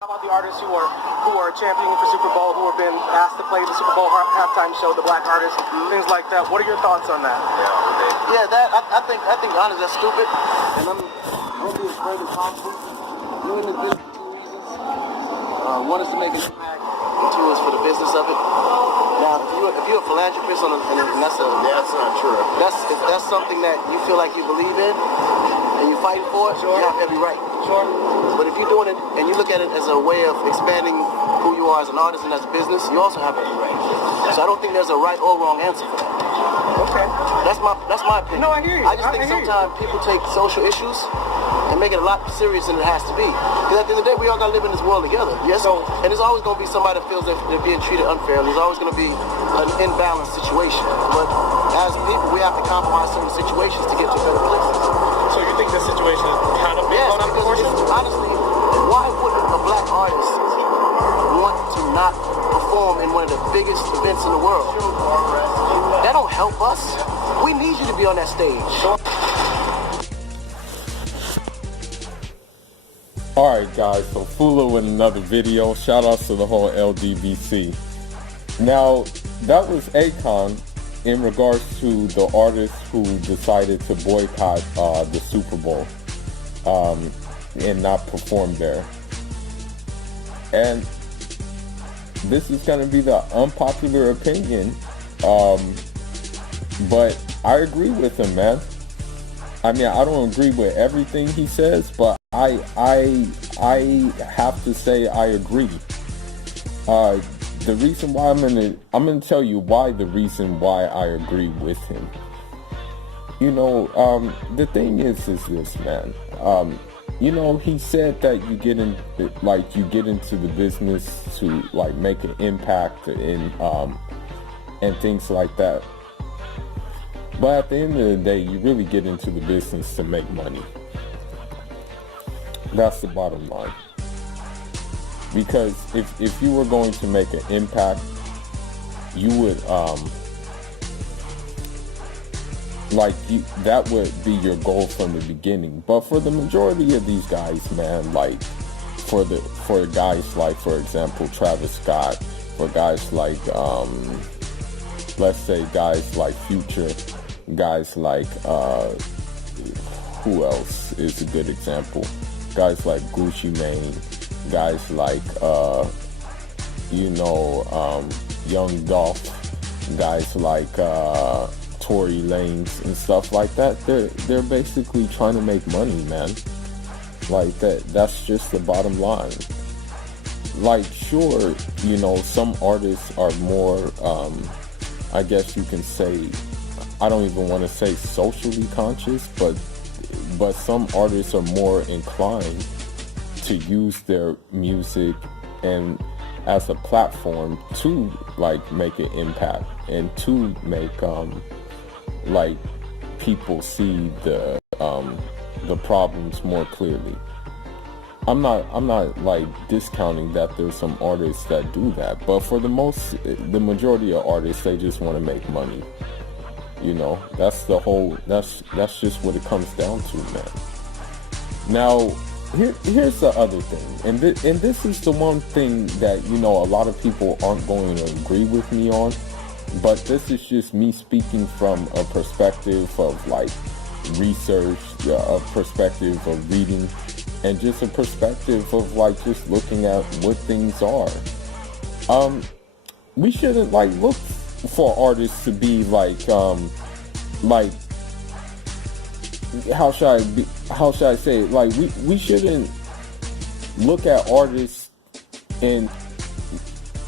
How about the artists who are championing for Super Bowl, who have been asked to play the Super Bowl halftime show, the black artists, things like that? What are your thoughts on that? Yeah, I think honestly that's stupid, and I'm gonna be as straight as possible. Doing this business for two reasons. One is to make an impact, and two is for the business of it. Now, if you're a philanthropist and that's not true. If that's something that you feel like you believe in and you're fighting for it, you have every right. Sure. But if you're doing it and you look at it as a way of expanding who you are as an artist and as a business, you also have every right. So I don't think there's a right or wrong answer for that. Okay. That's my opinion. No, I hear you. I just think sometimes people take social issues and make it a lot serious than it has to be. Because at the end of the day, we all gotta live in this world together. Yes. So, and there's always gonna be somebody that feels that they're being treated unfairly. There's always gonna be an imbalanced situation. But as people, we have to compromise certain situations to get to better places. So you think this situation is kind of yes, because honestly, why wouldn't a black artist want to not perform in one of the biggest events in the world? That don't help us. We need you to be on that stage. Alright guys, so Fula with another video. Shout outs to the whole LDBC. Now, that was Akon in regards to the artists who decided to boycott the Super Bowl and not perform there. And this is going to be the unpopular opinion, but I agree with him, man. I mean, I don't agree with everything he says, but I have to say I agree. The reason why I'm gonna tell you why the reason why I agree with him. You know, the thing is this, man. You know, he said that you get into the business to like make an impact and things like that. But at the end of the day, you really get into the business to make money. That's the bottom line. Because if you were going to make an impact, you would that would be your goal from the beginning. But for the majority of these guys, man, like for guys like, for example, Travis Scott, for guys like let's say guys like Future, guys like who else is a good example? Guys like Gucci Mane, guys like Young Dolph, guys like Tory Lanez and stuff like that. They're basically trying to make money, man. Like that's just the bottom line. Like, sure, you know, some artists are more I guess you can say, I don't even want to say socially conscious, but some artists are more inclined to use their music and as a platform to like make an impact and to make like people see the problems more clearly. I'm not like discounting that there's some artists that do that, but for the majority of artists, they just want to make money. You know, that's just what it comes down to, man. Now, here's the other thing, and this is the one thing that, you know, a lot of people aren't going to agree with me on, but this is just me speaking from a perspective of like research, a perspective of reading, and just a perspective of like just looking at what things are. We shouldn't like look for artists to be like how should I say it? Like we shouldn't look at artists and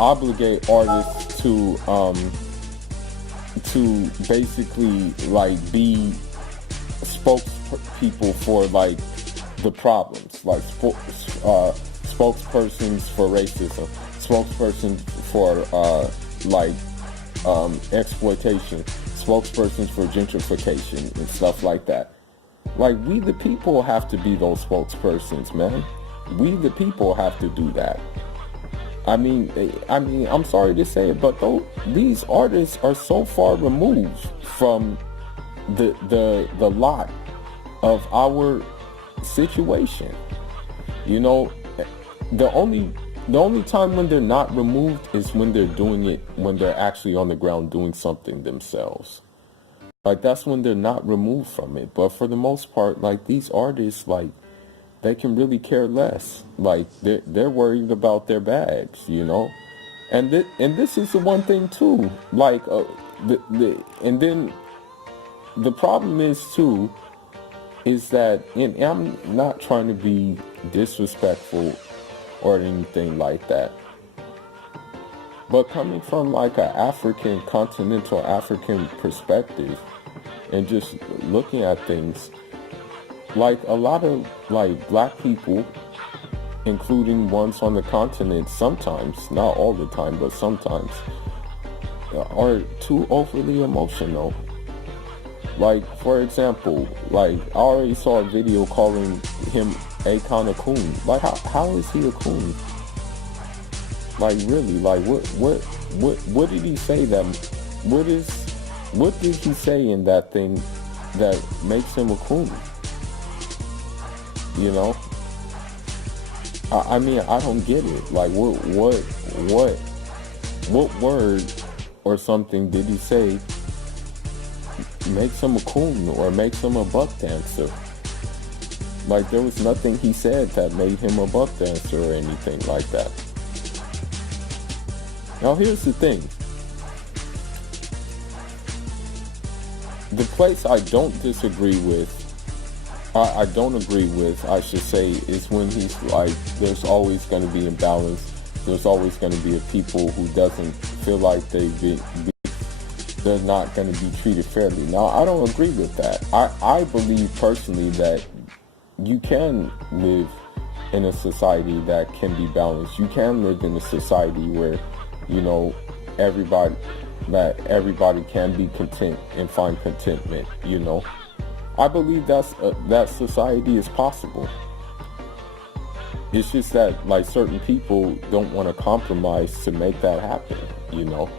obligate artists to basically like be spokespeople for like the problems, like spokespersons for racism, spokespersons for exploitation, spokespersons for gentrification and stuff like that. Like, we the people have to be those spokespersons, man. We the people have to do that. I mean, I'm sorry to say it, but these artists are so far removed from the lot of our situation. You know, the only time when they're not removed is when they're doing it, when they're actually on the ground doing something themselves. Like, that's when they're not removed from it. But for the most part, like, these artists, like, they can really care less. Like, they're worried about their bags, you know. And this is the one thing too. Like, and then the problem is too, is that, and I'm not trying to be disrespectful or anything like that, but coming from like a continental African perspective, and just looking at things, like a lot of like black people, including ones on the continent, sometimes, not all the time, but sometimes, are too overly emotional. Like, for example, like, I already saw a video calling him Akon a coon. Like, how is he a coon? Like, really, like, what did he say that, what did he say in that thing that makes him a coon? You know? I mean, I don't get it. Like, what word or something did he say makes him a coon or makes him a buck dancer? Like, there was nothing he said that made him a buck dancer or anything like that. Now, here's the thing. The place I don't disagree with, I don't agree with, I should say, is when he's like, there's always going to be imbalance. There's always going to be a people who doesn't feel like they're not going to be treated fairly. Now, I don't agree with that. I believe personally that you can live in a society that can be balanced. You can live in a society where, you know, everybody can be content and find contentment, you know. I believe that society is possible. It's just that, like, certain people don't want to compromise to make that happen, you know.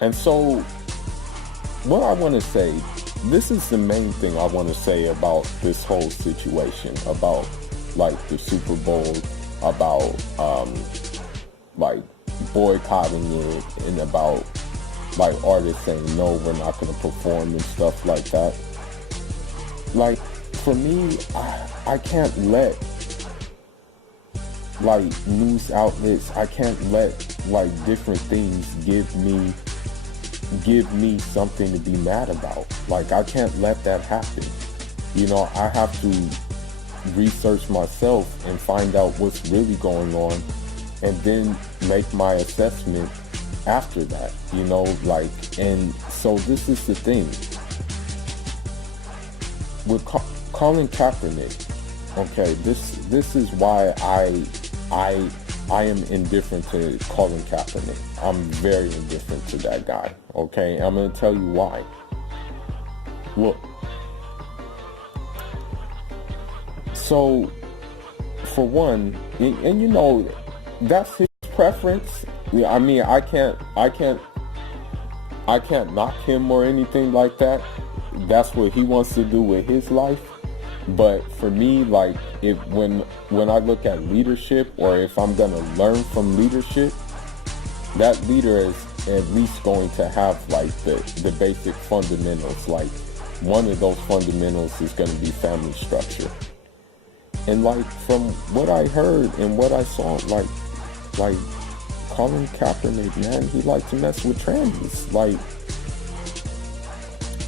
And so, what I want to say, this is the main thing I want to say about this whole situation, about, like, the Super Bowl, about, like, boycotting it, and about, like, artists saying, no, we're not going to perform and stuff like that. Like, for me, I can't let, like, news outlets, I can't let, like, different things give me something to be mad about. Like, I can't let that happen. You know, I have to research myself and find out what's really going on, and then make my assessment after that, you know, like. And so this is the thing with Colin Kaepernick. Okay, this is why I am indifferent to Colin Kaepernick. I'm very indifferent to that guy. Okay, I'm going to tell you why. Look, so for one, and you know, that's his preference. I mean, I can't knock him or anything like that. That's what he wants to do with his life. But for me, like, when I look at leadership, or if I'm gonna learn from leadership, that leader is at least going to have, like, the basic fundamentals. Like, one of those fundamentals is going to be family structure. And, like, from what I heard and what I saw, like Colin Kaepernick, man, he liked to mess with trannies. Like,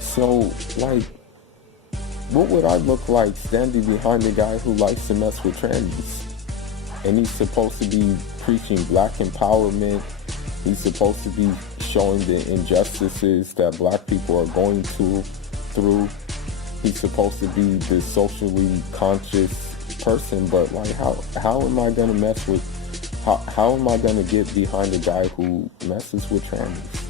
so, like, what would I look like standing behind a guy who likes to mess with trannies? And he's supposed to be preaching black empowerment. He's supposed to be showing the injustices that black people are going through. He's supposed to be this socially conscious person, but, like, how am I gonna mess with, how am I gonna get behind a guy who messes with trannies?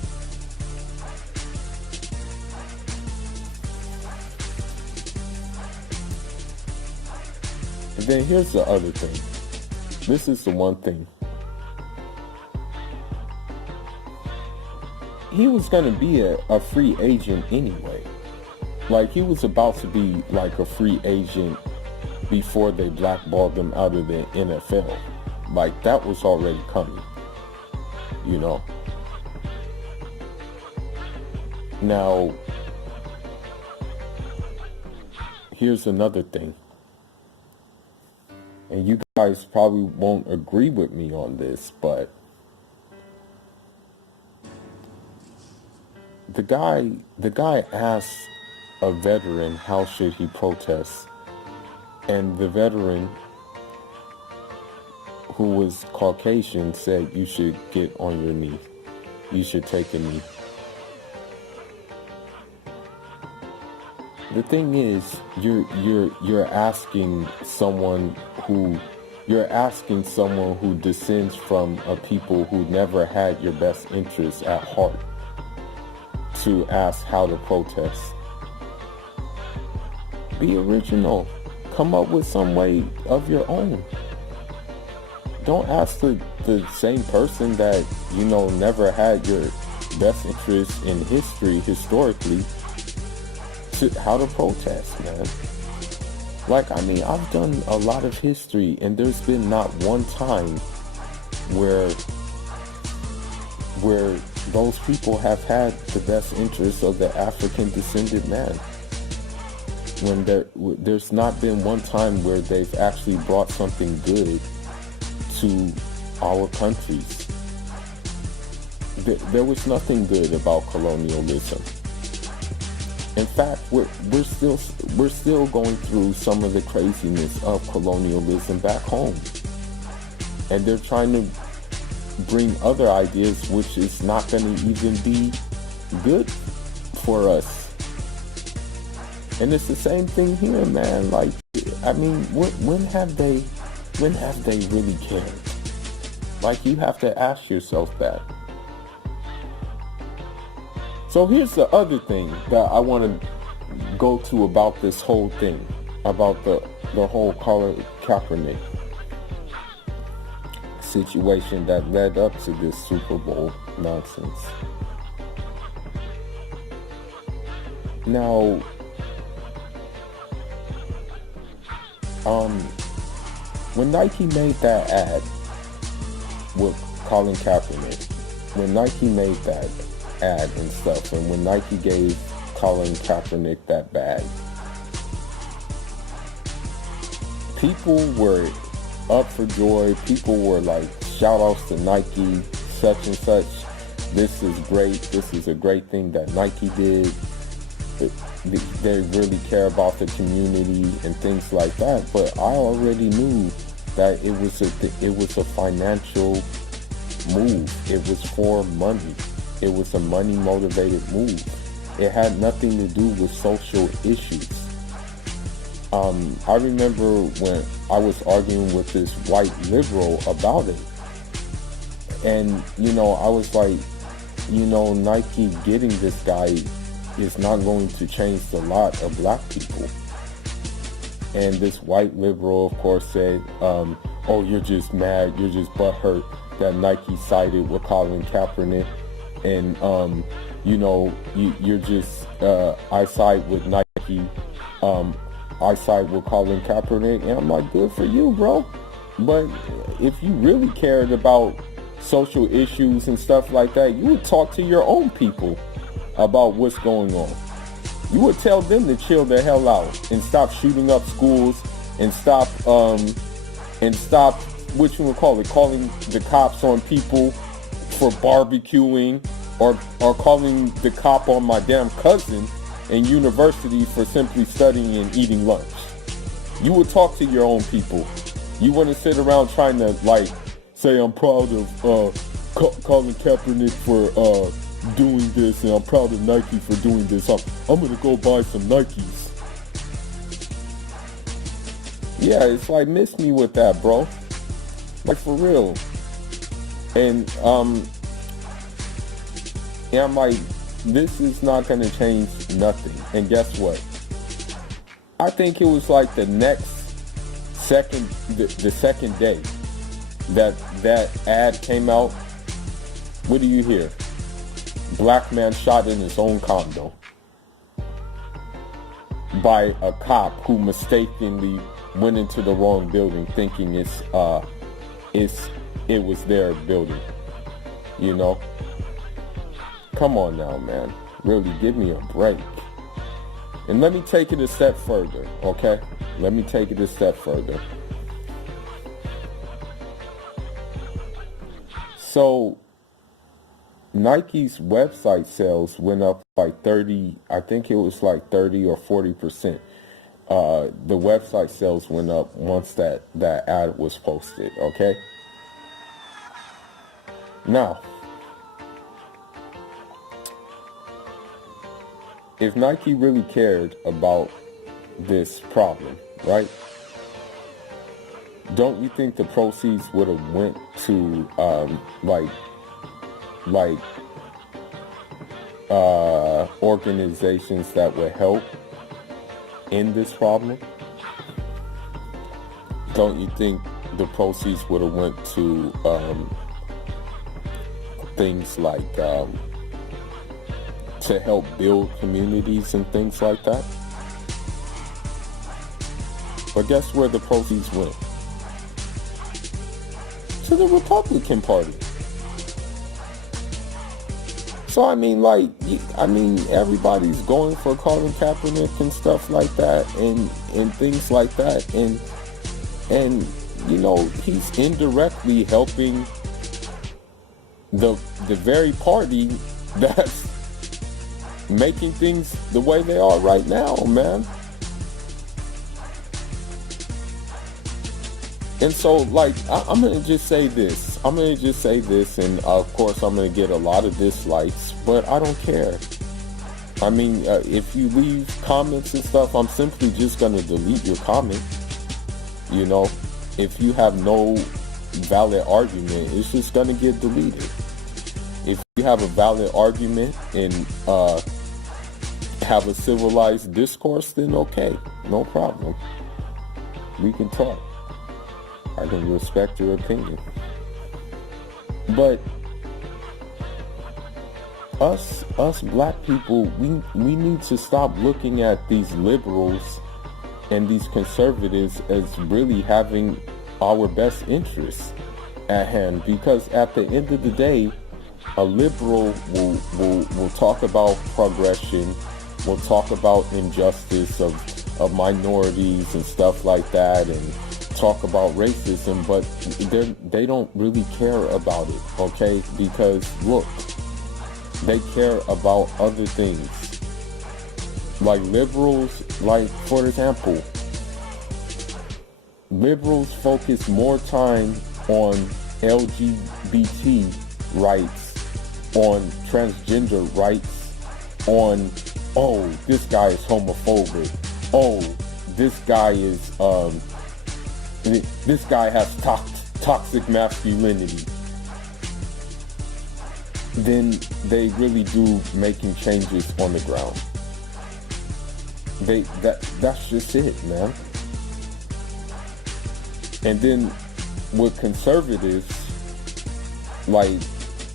And then here's the other thing. This is the one thing. He was going to be a free agent anyway. Like, he was about to be, like, a free agent before they blackballed him out of the NFL. Like, that was already coming, you know. Now, here's another thing. And you guys probably won't agree with me on this, but the guy asked a veteran how should he protest, and the veteran, who was Caucasian, said you should get on your knee. You should take a knee. The thing is, you're asking someone who descends from a people who never had your best interests at heart to ask how to protest. Be original. Come up with some way of your own. Don't ask the same person that, you know, never had your best interest in history, historically, to how to protest, man. Like, I mean, I've done a lot of history, and there's been not one time where those people have had the best interests of the African descended man. When there's not been one time where they've actually brought something good to our countries. There was nothing good about colonialism. In fact, we're still going through some of the craziness of colonialism back home, and they're trying to bring other ideas which is not going to even be good for us. And it's the same thing here, man. Like, I mean, when have they really cared? Like, you have to ask yourself that. So here's the other thing that I want to go to about this whole thing, about the whole Colin Kaepernick situation that led up to this Super Bowl nonsense. Now, when Nike made that ad with Colin Kaepernick, when Nike made that ad and stuff, and when Nike gave Colin Kaepernick that bag, people were up for joy. People were like, shout outs to Nike, such and such. This is great. This is a great thing that Nike did. They really care about the community and things like that. But I already knew that it was a financial move. It was for money. It was a money motivated move. It had nothing to do with social issues. I remember when I was arguing with this white liberal about it, and you know, I was like, you know, Nike getting this guy is not going to change the lot of black people. And this white liberal, of course, said, oh, you're just mad, you're just butthurt that Nike sided with Colin Kaepernick, and you know, you're just I side with Nike, I side with Colin Kaepernick. And I'm like, good for you, bro. But if you really cared about social issues and stuff like that, you would talk to your own people about what's going on. You would tell them to chill the hell out and stop shooting up schools and stop what you would call it, calling the cops on people for barbecuing, or calling the cop on my damn cousin in university for simply studying and eating lunch. You would talk to your own people. You wouldn't sit around trying to like say, I'm proud of Colin Kaepernick for doing this, and I'm proud of Nike for doing this. I'm gonna go buy some Nikes. Yeah, it's like, miss me with that, bro. Like, for real. And yeah, I'm like, this is not gonna change nothing. And guess what? I think it was like the second day that ad came out. What do you hear? Black man shot in his own condo by a cop who mistakenly went into the wrong building thinking it was their building. You know? Come on now, man. Really, give me a break. And let me take it a step further, okay? Let me take it a step further. So, Nike's website sales went up like 30, I think it was like 30 or 40%. The website sales went up once that ad was posted, okay? Now, if Nike really cared about this problem, right? Don't you think the proceeds would have went to organizations that would help end this problem? Don't you think the proceeds would have went to things like to help build communities and things like that? But guess where the proceeds went? To the Republican Party. So I mean, everybody's going for Colin Kaepernick and stuff like that, and things like that, and you know, he's indirectly helping the very party that's making things the way they are right now, man. And so, like, I'm going to just say this. And of course, I'm going to get a lot of dislikes, but I don't care. I mean, if you leave comments and stuff, I'm simply just going to delete your comment. You know, if you have no valid argument, it's just going to get deleted. If you have a valid argument and have a civilized discourse, then okay, no problem. We can talk. I can respect your opinion. But us black people, we need to stop looking at these liberals and these conservatives as really having our best interests at hand, because at the end of the day, a liberal will talk about progression, will talk about injustice of minorities and stuff like that, and talk about racism, but they don't really care about it, okay? Because look, they care about other things. Like liberals, like for example, liberals focus more time on LGBT rights, on transgender rights, on, oh, this guy is homophobic, oh, this guy is this guy has toxic masculinity, then they really do making changes on the ground. That's just it, man. And then with conservatives, like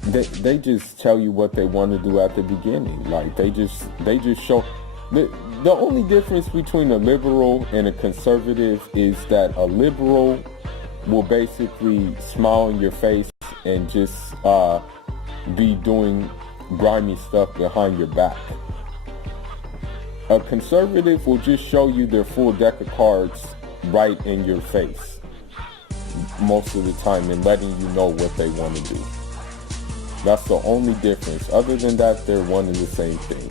they just tell you what they want to do at the beginning. Like they just show. The only difference between a liberal and a conservative is that a liberal will basically smile in your face and just be doing grimy stuff behind your back. A conservative will just show you their full deck of cards right in your face most of the time and letting you know what they want to do. That's the only difference. Other than that, they're one and the same thing.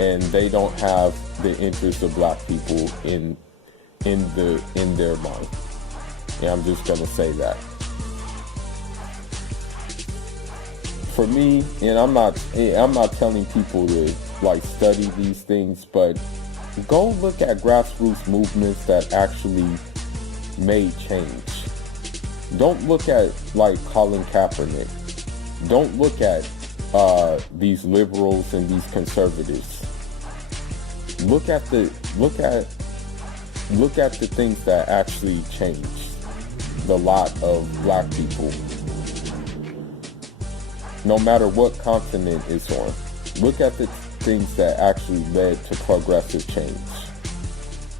And they don't have the interests of black people in their mind. And I'm just gonna say that. For me, and I'm not telling people to like study these things, but go look at grassroots movements that actually made change. Don't look at like Colin Kaepernick. Don't look at these liberals and these conservatives. Look at the things that actually changed the lot of black people. No matter what continent it's on. Look at the things that actually led to progressive change.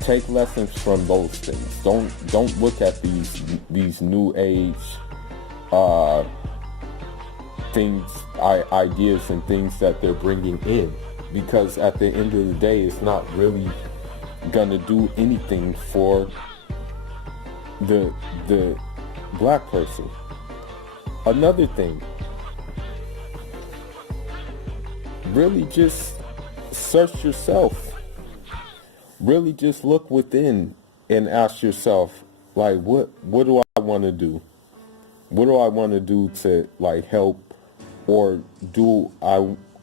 take lessons from those things. Don't look at these new age things, ideas and things that they're bringing in, because at the end of the day, it's not really gonna do anything for the black person. Another thing, really just search yourself. Really just look within and ask yourself, like, what do I want to do? What do I want to do to, like, help, or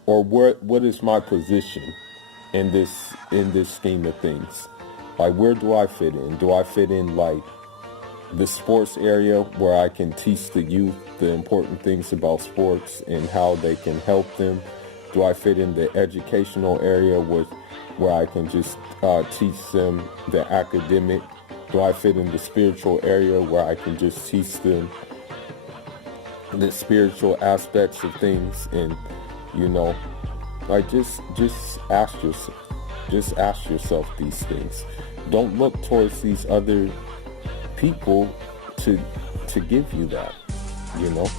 what is my position in this scheme of things? Like, where do I fit in? Do I fit in, like, the sports area, where I can teach the youth the important things about sports and how they can help them? Do I fit in the educational area where I can just teach them the academic? Do I fit in the spiritual area where I can just teach them the spiritual aspects of things? And, you know, like, just ask yourself these things. Don't look towards these other people to give you that, you know.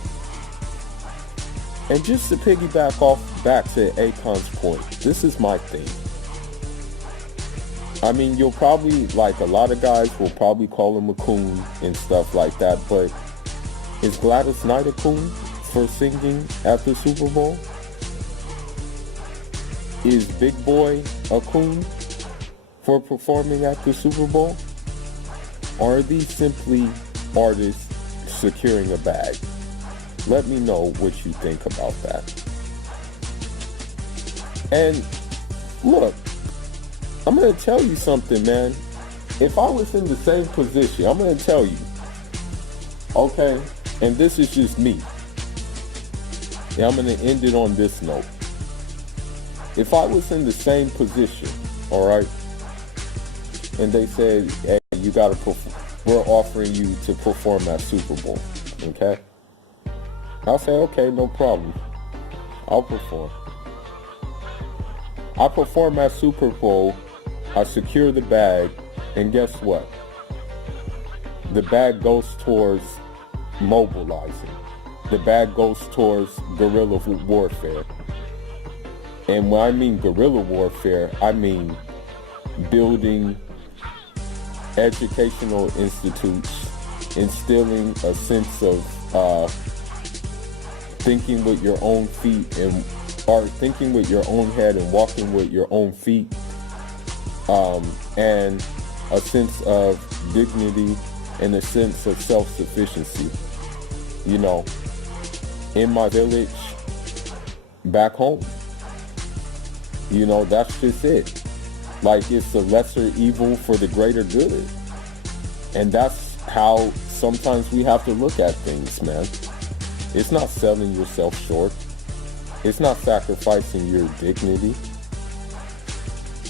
And just to piggyback back to Akon's point, this is my thing. I mean, you'll probably, like, a lot of guys will probably call him a coon and stuff like that, but is Gladys Knight a coon for singing at the Super Bowl? Is Big Boy a coon for performing at the Super Bowl? Or are these simply artists securing a bag? Let me know what you think about that. And look, I'm going to tell you something, man. If I was in the same position, I'm going to tell you, okay, and this is just me. And I'm going to end it on this note. If I was in the same position, all right, and they said, hey, you got to perform, we're offering you to perform at Super Bowl, okay? I'll say, okay, no problem. I'll perform. I perform at Super Bowl, I secure the bag, and guess what? The bag goes towards mobilizing. The bag goes towards guerrilla warfare. And when I mean guerrilla warfare, I mean building educational institutes, instilling a sense of thinking with your own feet, or thinking with your own head and walking with your own feet, and a sense of dignity and a sense of self-sufficiency. You know, in my village, back home, you know, that's just it. Like, it's a lesser evil for the greater good. And that's how sometimes we have to look at things, man. It's not selling yourself short. It's not sacrificing your dignity.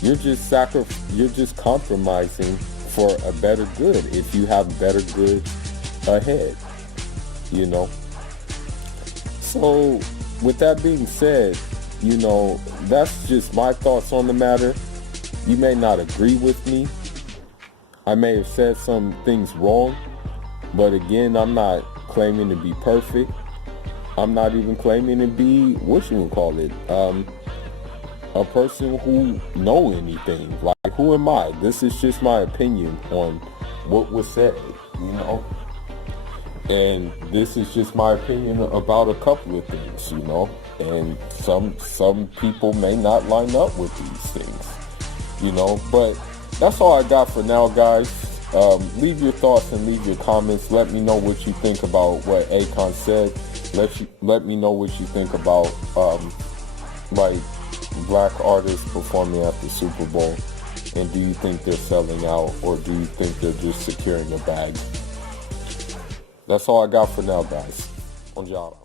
You're just compromising for a better good if you have better good ahead, you know. So with that being said, you know, that's just my thoughts on the matter. You may not agree with me. I may have said some things wrong, but again, I'm not claiming to be perfect. I'm not even claiming to be, what you would call it, a person who know anything. Like, who am I? This is just my opinion on what was said, you know. And this is just my opinion about a couple of things, you know. And some people may not line up with these things, you know. But that's all I got for now, guys. Leave your thoughts and leave your comments. Let me know what you think about what Akon said. Let me know what you think about like black artists performing at the Super Bowl, and do you think they're selling out, or do you think they're just securing a bag? That's all I got for now, guys. On job.